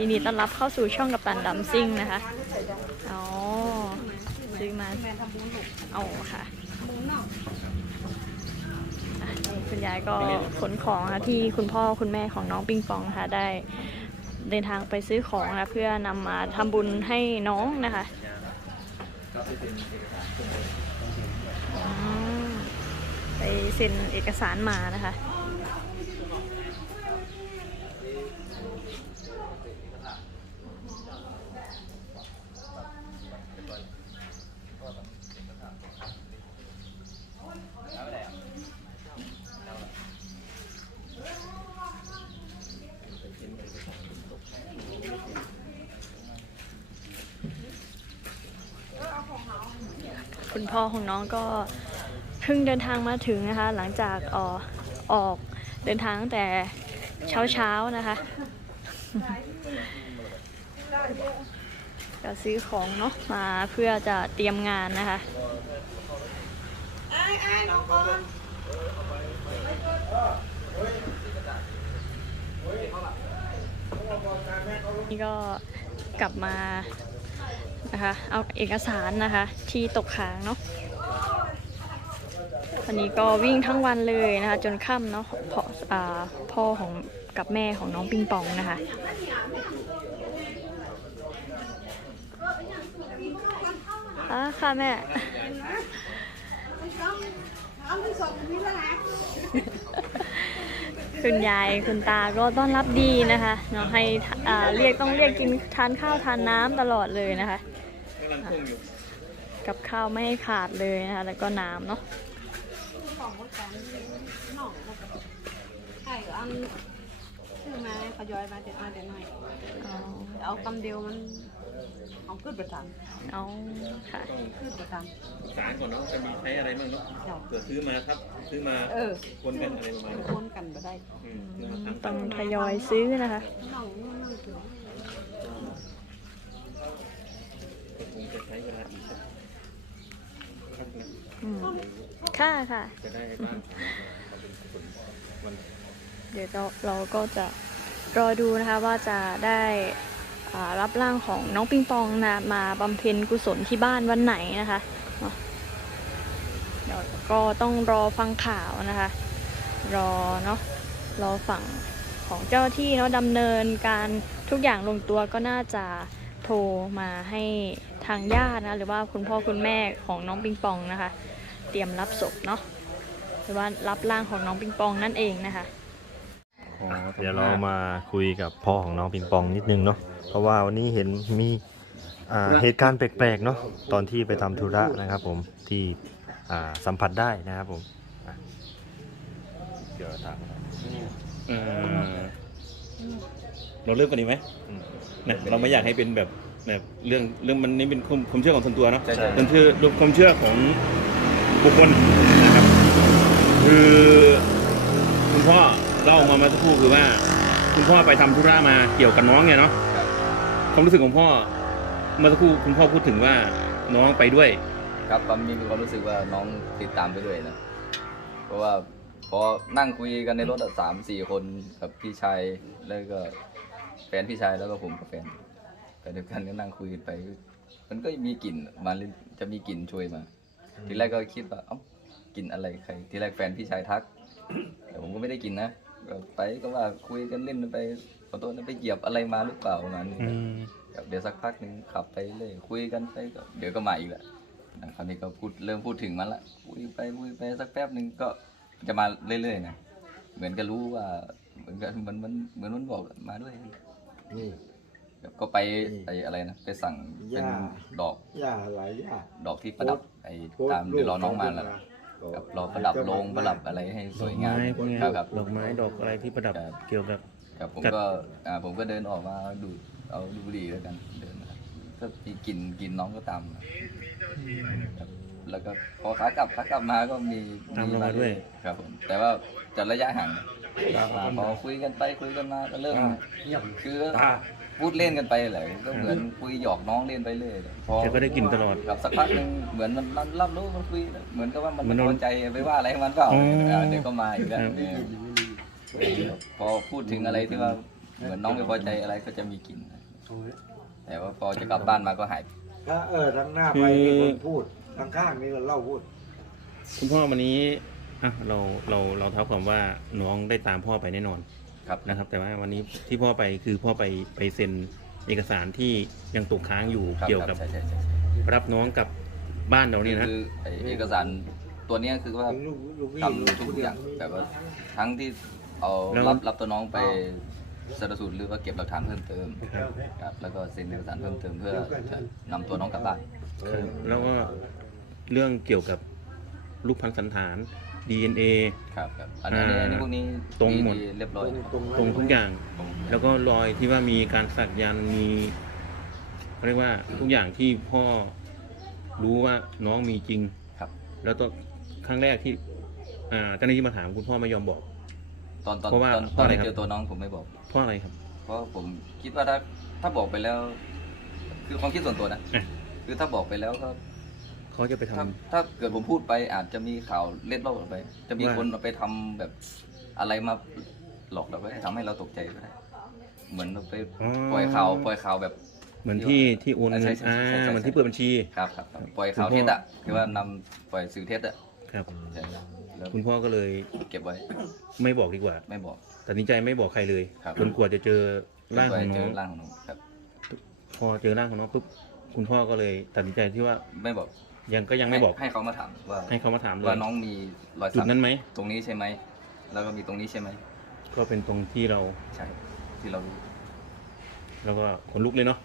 ยินดีต้อนรับเข้าสู่ช่องกับตันดัมซิ่งนะคะ อ๋อ ซื้อมา เอาค่ะคุณยายก็ขนของนะคะที่คุณพ่อคุณแม่ของน้องปิงปองนะคะได้เดินทางไปซื้อของนะเพื่อนำมาทำบุญให้น้องนะคะไปเซ็นเอกสารมานะคะ คุณพ่อของน้องก็เพิ่งเดินทางมาถึงนะคะ หลังจากออกออกเดินทางตั้งแต่เช้าเช้านะคะ ก็ซื้อของเนาะมาเพื่อจะเตรียมงานนะคะนี่ก็กลับมา นะคะเอาเอกสารนะคะที่ตกค้างเนาะวันนี้ก็วิ่งทั้งวันเลยนะคะจนค่ำเนาะพ่ออ่าพ่อของกับแม่ของน้องปิงปองนะคะอะค่ะแม่ คุณยายคุณตาก็ต้อนรับดีนะคะเนาะให้อ่าเรียกต้องเรียกกินทานข้าวทานน้ำตลอดเลยนะคะกำลังพุ่งอยู่กับข้าวไม่ให้ขาดเลยนะคะ แล้วก็น้ำเนาะใช่อันซื้อมาขยอยมาเด็ดมาเด็ดหน่อยเอาเอากำเดียวมัน เอาขึ้นประทันเอาค่ะขึ้นประทันสารก่อนเนาะจะมีใช้อะไรบ้างเนาะเดี๋ยวเกิดซื้อมาครับซื้อมาเออคนกันอะไรประมาณนี้คนกันบ่ได้อืมเนื้อมาทำต้องทยอยซื้อนะคะ น้องนู่นนั่งถือก็คงจะใช้เวลาอีกสักพักนะอืมค่ะค่ะ จะได้บ้านเอาเป็นคนวัน เดี๋ยวเราเราก็จะรอดูนะคะว่าจะได้อ่า รับร่างของน้องปิงปองนะมาบำเพ็ญกุศลที่บ้านวันไหนนะคะเนาะเดี๋ยวก็ต้องรอฟังข่าวนะคะ รอเนาะรอฝั่งของเจ้าที่เนาะดำเนินการทุกอย่างลงตัวก็น่าจะโทรมาให้ทางญาตินะหรือว่าคุณพ่อคุณแม่ของน้องปิงปองนะคะ เตรียมรับศพเนาะหรือว่ารับร่างของน้องปิงปองนั่นเองนะคะ เดี๋ยวเรามาคุยกับพ่อของน้องปิงปองนิดนึงเนาะเพราะว่าวันนี้เห็นมีอ่าเหตุการณ์แปลกๆเนาะตอนที่ไปทำธุระนะครับ ผมที่อ่าสัมผัสได้นะครับผมอะเดี๋ยวถามเอ่อเราเริ่มกันดีไหมอืมนะเราไม่อยากให้เป็นแบบแบบเรื่องเรื่องมันนี่เป็นความความเชื่อของส่วนตัวเนาะใช่ใช่ ความเชื่อความเชื่อของบุคคลนะครับ คือคุณพ่อ เล่ามาเมื่อสักครู่คือว่า คุณพ่อไปทำธุระมาเกี่ยวกับน้องเนี่ยเนาะความรู้สึกของพ่อเมื่อสักครู่คุณพ่อพูดถึงว่าน้องไปด้วย ครับผมมีความรู้สึกว่าน้องติดตามไปด้วยนะเพราะว่าพอนั่งคุยกันในรถสามสี่คนกับพี่ชายแล้วก็แฟนพี่ชายแล้วก็ผมกับแฟนไปด้วยกันก็นั่งคุยกันไป มันก็มีกลิ่นมาจะมีกลิ่นช่วยมา ทีแรกก็คิดว่าเอ้ากลิ่นอะไรใคร ทีแรกแฟนพี่ชายทักแต่ผมก็ไม่ได้กินนะ ไปก็ว่าคุยกันเล่นไปขอโทษนะไปเหยียบอะไรมาหรือเปล่าประมาณนี้ครับเดี๋ยวสักพักหนึ่งขับไปเรื่อยคุยกันไปก็เดี๋ยวก็มาอีกแหละอะคราวนี้ก็พูดเริ่มพูดถึงมันละคุยไปคุยไปสักแป๊บหนึ่งก็จะมาเรื่อยๆนะเหมือนก็รู้ว่าเหมือนกันมันมันเหมือนมันบอกมาด้วยนี่ครับก็ไปไออะไรนะไปสั่งเป็นย่า ดอก ย่าหลายย่า ดอกที่ประดับไอโพสต์ตามเดี๋ยวรอน้องมารูปแล้วก็ค รับรอประดับโลงประดับอะไรให้สวยงามดอกไม้พวกเนี้ยครับครับดอกไม้ดอกอะไรที่ประดับเกี่ยวกับ ครับผมจัดก็อ่าผมก็เดินออกมาดูดเอาดูบุหรี่แล้วกันเดินมาก็มีกลิ่นกลิ่นน้องก็ตามมาครับแล้วก็พอขากลับขากลับมาก็มีตามลงมาด้วย ครับผมแต่ว่าจะระยะห่าง พอคุยกันไปคุยกันมาก็เริ่มคือตาพูดเล่นกันไปแหละก็เหมือนคุยหยอกน้องเล่นไปเรื่อยพอแกก็ได้กลิ่นตลอดครับสักพักหนึงเหมือนมันมันรับรู้มันคุยเหมือนกับว่ามันมันไม่โดพนอใจไปว่าอะไรให้มันเปล่าอ๋ออ่าเดี๋ยวก็มาอีกแล้วครับเนี่ยพอพูดถึงอะไรที่ว่าเหมือนน้องไม่พอใจอะไรก็จะมีกลิ่นแต่ว่าพอจะกลับบ้านมาก็หายถ้าเออทางหน้าไปมีคนพูดทางข้างนี่ก็เล่าพูด คุณพ่อวันนี้ อะเราเราเราเท้าความว่าน้องได้ตามพ่อไปแน่นอนครับนะครับ แต่ว่าวันนี้ที่พ่อไปคือพ่อไปไปเซ็นเอกสารที่ยังตกค้างอยู่ครับเกี่ยวกับใช่ใช่ใช่รับน้องกับบ้านเราเนี่ยนะคือไอ้เอกสารตัวเนี้ยคือว่าลูกลูกพี่ทำทุกอย่างแบบว่าทั้งที่เอาแล้วรับรับตัวน้องไปสรสูตรหรือว่าเก็บหลักฐานเพิ่มเติมครับแล้วก็เซ็นเอกสารเพิ่มเติมเพื่อจะนำตัวน้องกลับบ้าน ครับแล้วก็เรื่องเกี่ยวกับรูปพันธุ์สันฐาน DNA ครับครับอันนี้อันนี้อันนี้พวกนี้ตรงหมด เรียบร้อยครับตรงทุกอย่าง ตรงแล้วก็รอยที่ว่ามีการสักยันต์มีเขาเรียกว่าทุกอย่างที่พ่อรู้ว่าน้องมีจริง ครับ แล้วตอนครั้งแรกที่ อ่าเจ้าหน้าที่มาถามคุณพ่อไม่ยอมบอก ตอนตอนเพราะว่าตอนเพตอราะนอะไรได้ครับ เจอตัวน้องผมไม่บอก เพราะอะไรครับ เพราะผมคิดว่าถ้าถ้าบอกไปแล้ว คือความคิดส่วนตัวนะ อะ คือถ้าบอกไปแล้วก็ เขาจะไปทำ ถ้าถ้าเกิดผมพูดไปอาจจะมีข่าวเล็ดลอดออกไป จะมีว่า คนเอาไปทำแบบอะไรมาหลอกเราก็ได้ทำให้เราตกใจก็ได้เหมือนเราไปปล่อยข่าวปล่อยข่าวแบบ เหมือนที่ที่โอนเงิใช่นใช่อ่าใช่ใช่ เหมือนที่เปิดบัญชี ครับครับครับปล่อยข่าวคุณพ่อเท็จอะคือว่านำปล่อยสื่อเท็จอะครับ ใช่ครับแล้วคุณพ่อก็เลยเก็บไว้ไม่บอกดีกว่า ไม่บอก ตัดสินใจไม่บอกใครเลยครับ จนกว่าจะเจอร่างจขนองกว่าน้เจองอร่างของน้องครับ พอเจอร่างของน้องปุ๊บคุณพ่อก็เลยตัดสินใจที่ว่าไม่บอก ยังก็ยังไม่บอก ให้ให้เขามาถามว่าให้เขามาถามเลยว่าน้องมีรอยจุสัดกนั้นไหม ตรงนี้ใช่ไหมแล้วก็มีตรงนี้ใช่ไหมก็เป็นตรงที่เราใช่ที่เรารู้ แล้วก็ขนลุกเลยเนาะ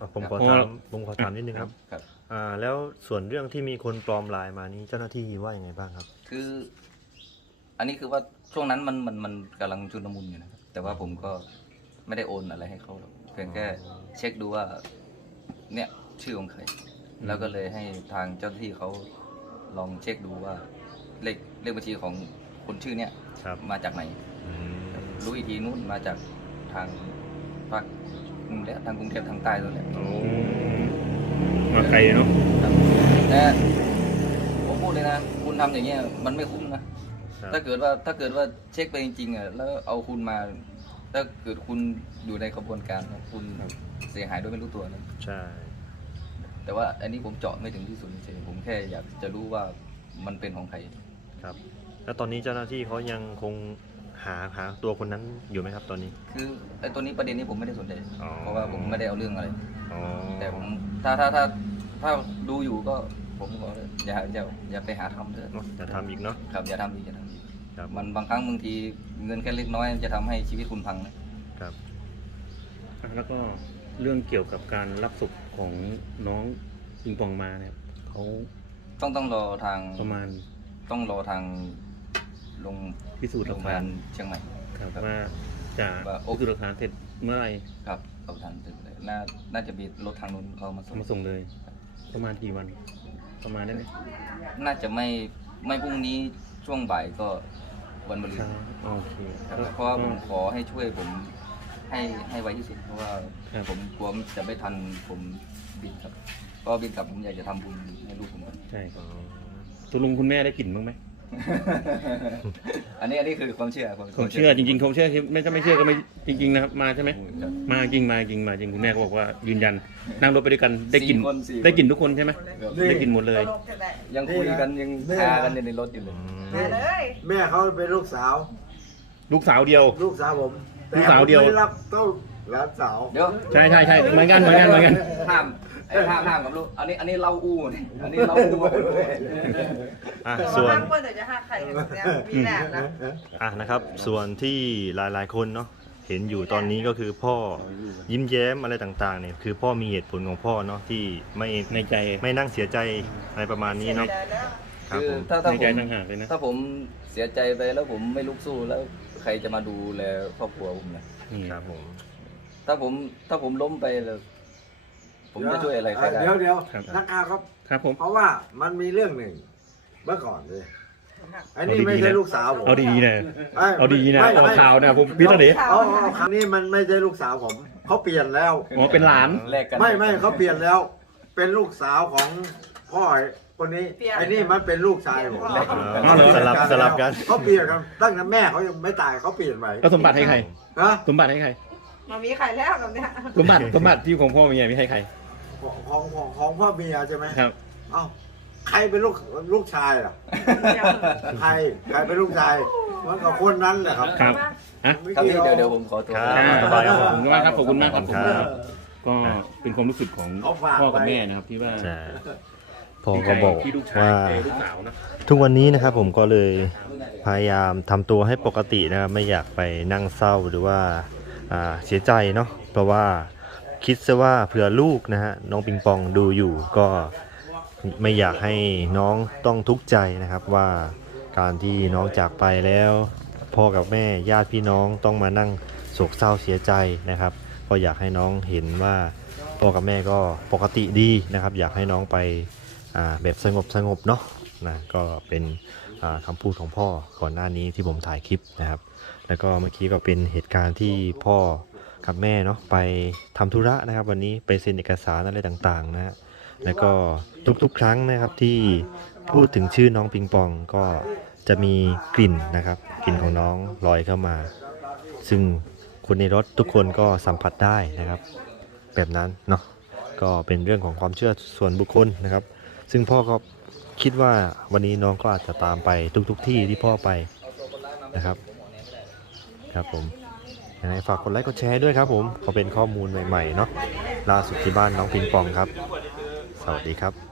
อะผมขอเพราะถามว่าผมขอถามนิดนึงครับครับ อ่าแล้วส่วนเรื่องที่มีคนปลอมลายมานี้เจ้าหน้าที่ว่ายังไงบ้างครับ คือ อันนี้คือว่าช่วงนั้นมันมันมันกำลังชุลมุนอยู่นะครับแต่ว่าผมก็ไม่ได้โอนอะไรให้เขาหรอกเพียงแค่เช็คดูว่า เนี่ยชื่อของใคร แล้วก็เลยให้ทางเจ้าหน้าที่เขาลองเช็คดูว่าเลขเลขบัญชีของคนชื่อเนี่ยครับมาจากไหน อืมรู้อีกทีนู้นมาจากทางภาคนู่นแหละทางกรุงเทพทางใต้นั่นแหละโอ้มาไกลเนาะครับแต่ผมพูดเลยนะ คุณทำอย่างเงี้ยมันไม่คุ้มนะ ครับถ้าเกิดว่าถ้าเกิดว่าเช็คไปจริงๆอะแล้วเอาคุณมา ถ้าเกิดคุณอยู่ในกระบวนการนะคุณเสียหายโดยไม่รู้ตัวนะใช่ แต่ว่าอันนี้ผมเจาะไม่ถึงที่สุดเฉยๆผมแค่อยากจะรู้ว่ามันเป็นของใครครับ แล้วตอนนี้เจ้าหน้าที่เขายังคงหาหาตัวคนนั้นอยู่ไหมครับตอนนี้ คือไอ้ตัวนี้ประเด็นนี้ผมไม่ได้สนใจ อ๋อ เพราะว่าผมไม่ได้เอาเรื่องอะไร อ๋อแต่ผมถ้าถ้าถ้าถ้าดูอยู่ก็ผมก็อย่าอย่าอย่าไปหาทำเถอะจะทำอีกเนาะครับอย่าทำอีกอย่าทำอีกครับมันบางครั้งบางทีเงินแค่เล็กน้อยมันจะทำให้ชีวิตคุณพังนะ ครับอะแล้วก็ เรื่องเกี่ยวกับการรับศพของน้องปิงปองมาเนี่ยเขาต้องต้องรอทางประมาณต้องรอทางโรงพิสูจน์หโรลักงพยาฐาบานลเชียงใหม่ ครับครับว่าจะว่าโอพิสูจน์หลักฐานเสร็จเมื่อไหร่ครับเอาทางถึงเลยน่าน่าจะมีรถทางนู้นเขามาส่เอางมาส่งเลย ประมาณกี่วัน ประมาณได้ไหมน่าจะไม่ไม่พรุ่งนี้ช่วงบ่ายก็วันมะรืนเช้าโอเคครับก็เพราะว่าผมขอให้ช่วยผม ให้ให้ไวที่สุดเพราะว่าครับ ผมกลัวจะไม่ทันผมบินครับเพราะว่าบินกลับผมอยากจะทำบุญให้ลูกผมก่อน ใช่อ๋อตัวลุงคุณแม่ได้กลิ่นบ้างไหมอันนี้อันนี้คือความเชื่อความผมเชื่อจริงๆผมเชื่อไม่ถ้าไม่เชื่อก็ไม่จริง ๆ นะครับ มาใช่ไหมครับ มาจริงมาจริงมาจริงคุณแม่ก็บอกว่ายืนยันนั่งรถไปด้วยกันได้กลิ่นสี่คนสี่คน ได้กลิ่นทุกคนใช่ไหมครับได้กลิ่นหมดเลยยังคุยกันยังพากันในรถอยู่เลยนี่แม่เขาเป็นลูกสาว ลูกสาวเดียว ลูกสาวผมแต่ ลูกสาวเดียวผมไม่รับเต้าหลานสาวเดี๋ยวใช่ใช่ใช่เหมือนกันเหมือนกันเหมือนกัน ห้ามไอ้ห้ามห้ามกับลูกอันนี้อันนี้เล่าอู้นี่อันนี้เล่าอู้ด้วยอะแต่ส่วว่านห้ามคนเดี๋ยวจะหักไข่กันเนี่ยมีแหละนะ อะนะครับส่วนที่หลายๆคนเนาะเห็นอยู่ตอนนี้ก็คือพ่อยิ้มแย้มอะไรต่างๆเนี่ยคือพ่อมีเหตุผลของพ่อเนาะที่ไม่ในใจไม่นั่งเสียใจอะไรประมาณนี้เนาะครับคือผม ถ้าถ้าในผใจมต่างหากเลยนะ ถ้าผมเสียใจไปแล้วผมไม่ลุกสู้แล้วใครจะมาดูแลครอบครัวผมนะนี่ครับผมถ้าผมถ้าผมล้มไปแล้วผมจะช่วยอะไรใครได้เดี๋ยวเดี๋ยวครับนักข่าวครับ ครับผม เพราะว่ามันมีเรื่องหนึ่งเมื่อก่อนเลยอันนี้เอาดีๆไม่ใช่นะลูกสาวผม เอาดีๆนะอ้ยเอาดีๆนะไม่เอาไม่ข่าวนะผมพี่ตอนนี้เอาเอาครั้งนี้มันไม่ใช่ลูกสาวผม เขาเปลี่ยนแล้ว อ๋อ เป็นหลานแลกกันไม่ไม่เขาเปลี่ยนแล้ว เป็นลูกสาวของพ่อ คนนี้ไอ้นี่มันเป็นลูกชายผมอ๋อเหรอสลับสลับกัน เขาเปลี่ยนกันตั้งแต่แม่เขายังไม่ตายเขาเปลี่ยนไปก็สมบัติให้ใคร นะสมบัติให้ใคร มามีใครแล้วแบบเนี้ยสมบัติสมบัติที่ของพ่อมีอะไรมีให้ใคร ของของของของพ่อเมียใช่ไหมครับ เอ้าใครเป็นลูกลูกชายล่ะใครใครเป็นลูกชายมันกับคนนั้นแหละครับครับอะไม่ครับกี่พี่ยว เดี๋ยวเดี๋ยวผมขอตัวครับ อ่าสบายครับขอบคุณมากครับขอบคุณมากครับครับ ก็เป็นความรู้สึกของเขาฝากพ่อกับไว้ แม่นะครับที่ว่า ใช่ พ่อก็บอกที่ลูกชายว่าเอ้ยลูกสาวนะทุกวันนี้นะครับผมก็เลยพยายามทำตัวให้ปกตินะครับไม่อยากไปนั่งเศร้าหรือว่าอ่าเสียใจเนาะเพราะว่าคิดซะว่าเผื่อลูกนะฮะน้องปิงปองดูอยู่ก็ไม่อยากให้น้องต้องทุกข์ใจนะครับว่าการที่น้องจากไปแล้วพ่อกับแม่ญาติพี่น้องต้องมานั่งโศกเศร้าเสียใจนะครับ ก็อยากให้น้องเห็นว่าพ่อกับแม่ก็ปกติดีนะครับ อยากให้น้องไปอ่า แบบสงบสงบเนาะนะก็เป็นอ่าคำพูดของพ่อก่อนหน้านี้ที่ผมถ่ายคลิปนะครับ แล้วก็เมื่อกี้ก็เป็นเหตุการณ์ที่พ่อกับแม่เนาะไปทำธุระนะครับ วันนี้ไปเซ็นเอกสารอะไรต่างๆนะฮะแล้วก็ทุกๆ ครั้งนะครับที่พูดถึงชื่อน้องปิงปองก็จะมีกลิ่นนะครับกลิ่นของน้องลอยเข้ามา ซึ่งคนในรถทุกคนก็สัมผัสได้นะครับ แบบนั้นเนาะก็เป็นเรื่องของความเชื่อส่วนบุคคลนะครับ ซึ่งพ่อก็คิดว่าวันนี้น้องก็อาจจะตามไปทุกๆทที่ที่พ่อไปนะครับครับผมยังไงฝากกดไลค์กดแชร์ด้วยครับผมเขาเป็นข้อมูลใหม่ๆเนาะล่าสุดที่บ้านน้องปิงปองครับ สวัสดีครับ